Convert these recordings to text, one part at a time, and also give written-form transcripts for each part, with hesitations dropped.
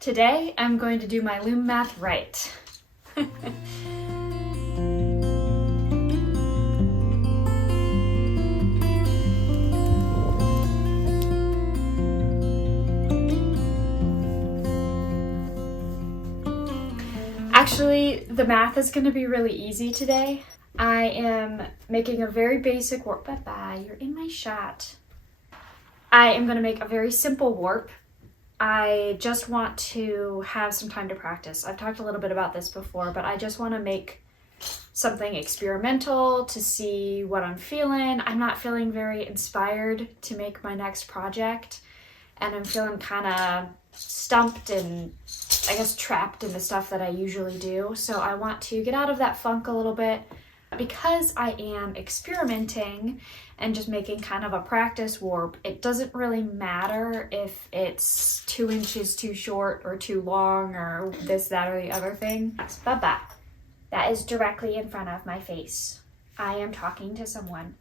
Today, I'm going to do my loom math right. Actually, the math is going to be really easy today. I am making a very basic warp. Bye-bye, you're in my shot. I am going to make a very simple warp. I just want to have some time to practice. I've talked a little bit about this before, but I just want to make something experimental to see what I'm feeling. I'm not feeling very inspired to make my next project, and I'm feeling kind of stumped and I guess trapped in the stuff that I usually do. So I want to get out of that funk a little bit. Because I am experimenting and just making kind of a practice warp, it doesn't really matter if it's 2 inches too short or too long or this, that, or the other thing. Bye-bye. That is directly in front of my face. I am talking to someone.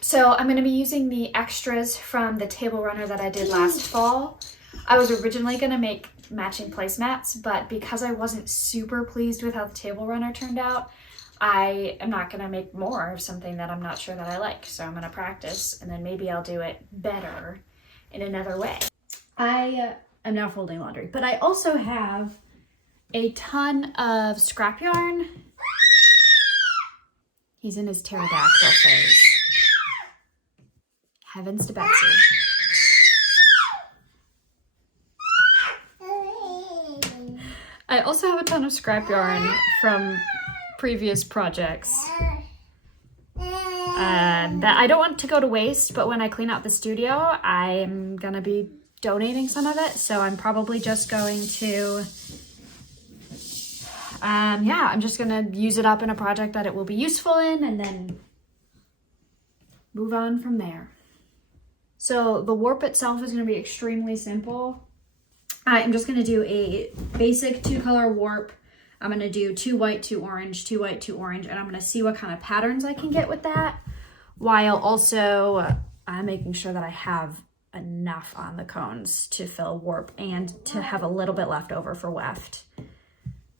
So I'm going to be using the extras from the table runner that I did last fall. I was originally going to make matching placemats, but because I wasn't super pleased with how the table runner turned out, I am not going to make more of something that I'm not sure that I like. So I'm going to practice and then maybe I'll do it better in another way. I am now folding laundry, but I also have a ton of scrap yarn. He's in his pterodactyl phase. Heavens to Betsy. I also have a ton of scrap yarn from previous projects that I don't want to go to waste, but when I clean out the studio, I'm gonna be donating some of it. So I'm probably just going to, I'm just gonna use it up in a project that it will be useful in and then move on from there. So the warp itself is gonna be extremely simple. I'm just gonna do a basic 2-color warp. I'm going to do 2 white, 2 orange, 2 white, 2 orange, and I'm going to see what kind of patterns I can get with that, while also making sure that I have enough on the cones to fill warp and to have a little bit left over for weft.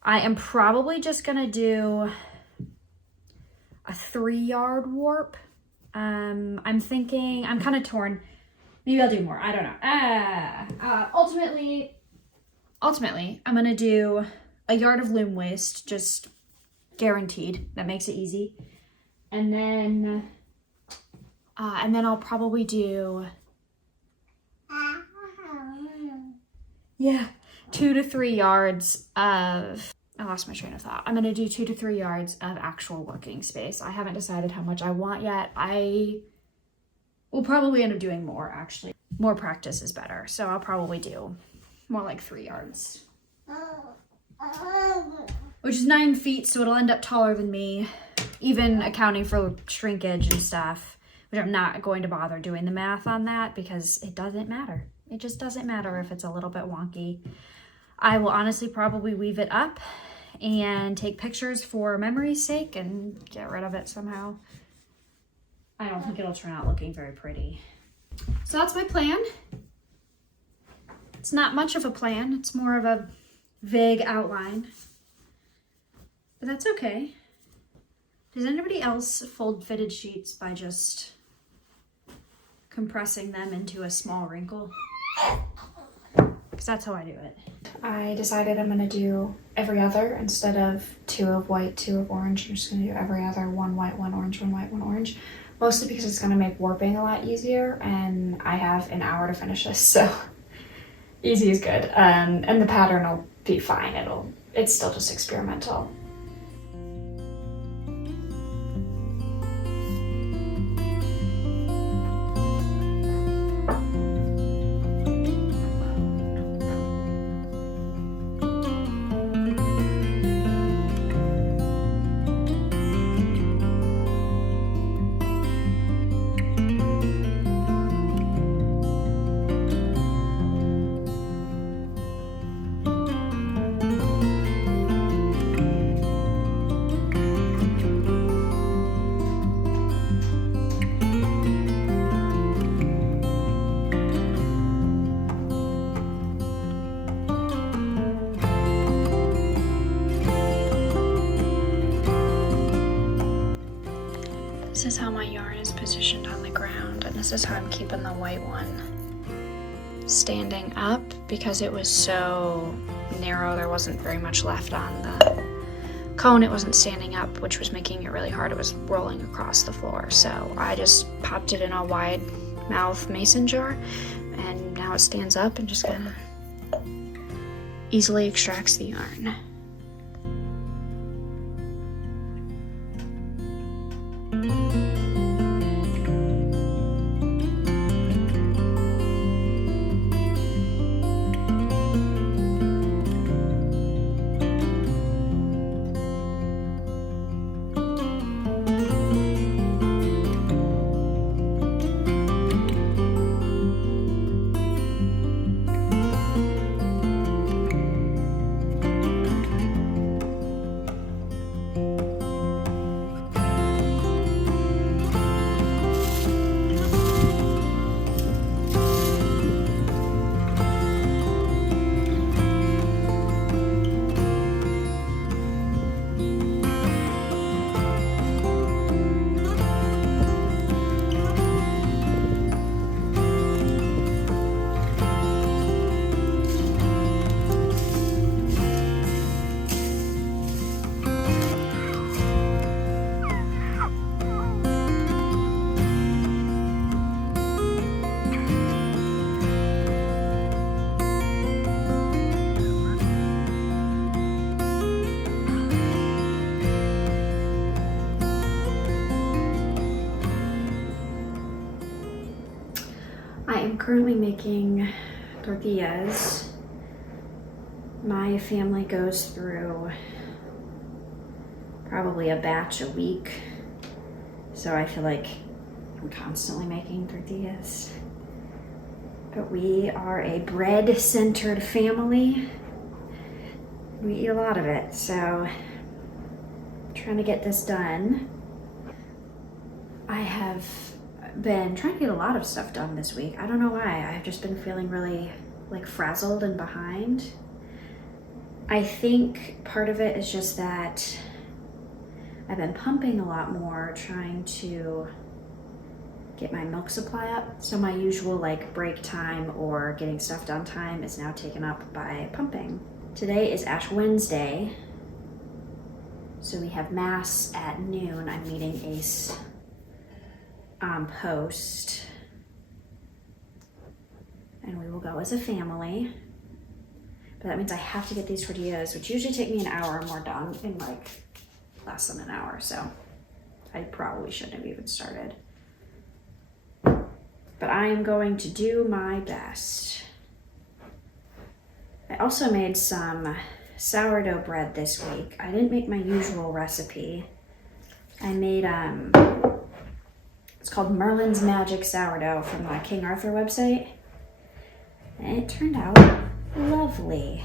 I am probably just going to do a 3-yard warp. I'm thinking, I'm kind of torn. Maybe I'll do more. I don't know. Ultimately, I'm going to do a yard of loom waste, just guaranteed. That makes it easy. And then I'll probably do 2 to 3 yards of, I lost my train of thought. I'm gonna do 2 to 3 yards of actual working space. I haven't decided how much I want yet. I will probably end up doing more, actually. More practice is better. So I'll probably do more like 3 yards. Which is 9 feet, so it'll end up taller than me, even accounting for shrinkage and stuff, which I'm not going to bother doing the math on that because it doesn't matter. It just doesn't matter if it's a little bit wonky. I will honestly probably weave it up and take pictures for memory's sake and get rid of it somehow. I don't think it'll turn out looking very pretty. So that's my plan. It's not much of a plan. It's more of a vague outline, but that's okay. Does anybody else fold fitted sheets by just compressing them into a small wrinkle? Because that's how I do it. I decided I'm going to do every other instead of 2 of white, 2 of orange. I'm just going to do every other, 1 white, 1 orange, 1 white, 1 orange. Mostly because it's going to make warping a lot easier and I have an hour to finish this, so easy is good. And the pattern will be fine. It's still just experimental. This is how my yarn is positioned on the ground, and this is how I'm keeping the white one standing up because it was so narrow. There wasn't very much left on the cone. It wasn't standing up, which was making it really hard. It was rolling across the floor. So I just popped it in a wide mouth mason jar, and now it stands up and just kind of easily extracts the yarn. I am currently making tortillas. My family goes through probably a batch a week, so I feel like I'm constantly making tortillas. But we are a bread-centered family. We eat a lot of it, so I'm trying to get this done. I have been trying to get a lot of stuff done this week. I don't know why. I've just been feeling really like frazzled and behind. I think part of it is just that I've been pumping a lot more, trying to get my milk supply up. So my usual like break time or getting stuff done time is now taken up by pumping. Today is Ash Wednesday, so we have mass at noon. I'm meeting Ace post, and we will go as a family. But that means I have to get these tortillas, which usually take me an hour, and we're done in like less than an hour, so I probably shouldn't have even started. But I am going to do my best. I also made some sourdough bread this week. I didn't make my usual recipe. I made it's called Merlin's Magic Sourdough from the King Arthur website, and it turned out lovely.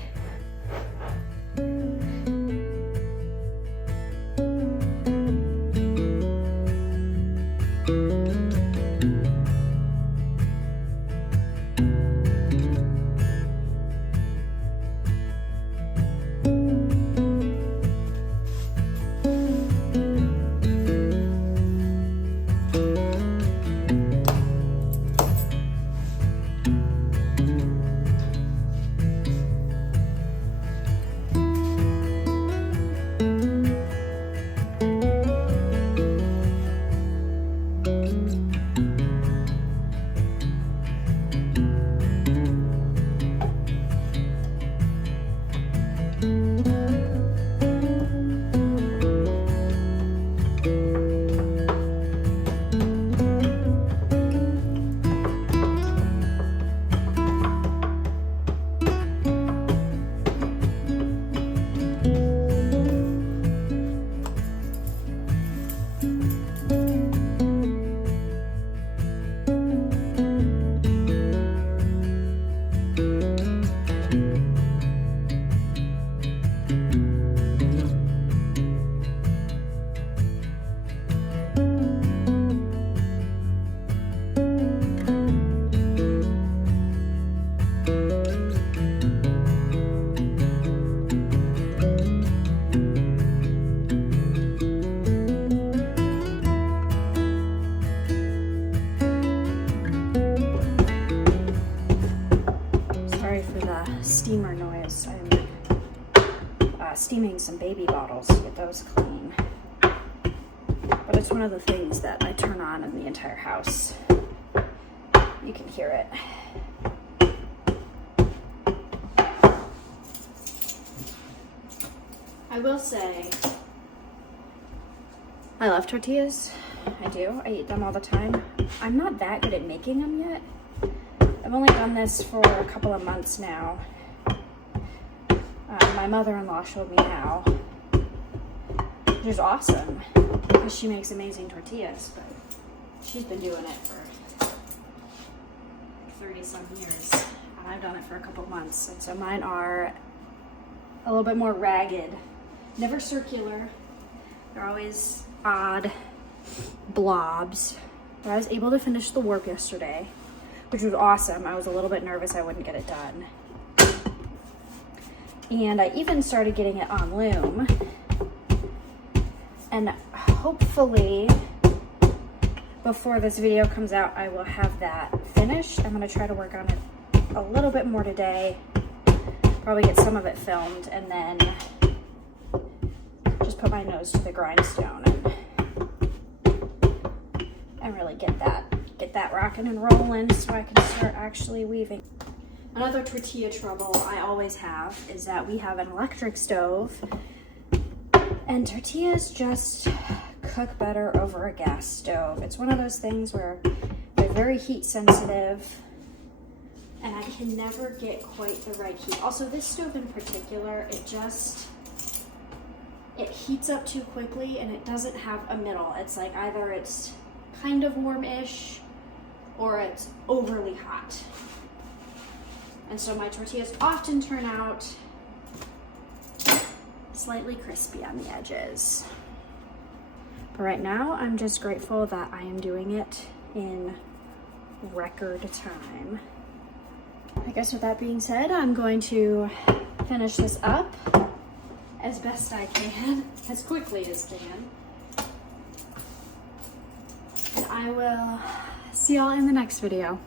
steamer noise. I'm steaming some baby bottles to get those clean. But it's one of the things that I turn on in the entire house. You can hear it. I will say, I love tortillas. I do. I eat them all the time. I'm not that good at making them yet. I've only done this for a couple of months now. My mother-in-law showed me how, which is awesome because she makes amazing tortillas, but she's been doing it for 30-some years, and I've done it for a couple months, and so mine are a little bit more ragged, never circular. They're always odd blobs. But I was able to finish the warp yesterday, which was awesome. I was a little bit nervous I wouldn't get it done. And I even started getting it on loom. And hopefully, before this video comes out, I will have that finished. I'm gonna try to work on it a little bit more today. Probably get some of it filmed and then just put my nose to the grindstone and really get that rocking and rolling so I can start actually weaving. Another tortilla trouble I always have is that we have an electric stove and tortillas just cook better over a gas stove. It's one of those things where they're very heat sensitive and I can never get quite the right heat. Also, this stove in particular, it heats up too quickly and it doesn't have a middle. It's like either it's kind of warm-ish or it's overly hot. And so my tortillas often turn out slightly crispy on the edges. But right now, I'm just grateful that I am doing it in record time. I guess with that being said, I'm going to finish this up as best I can, as quickly as can. And I will see y'all in the next video.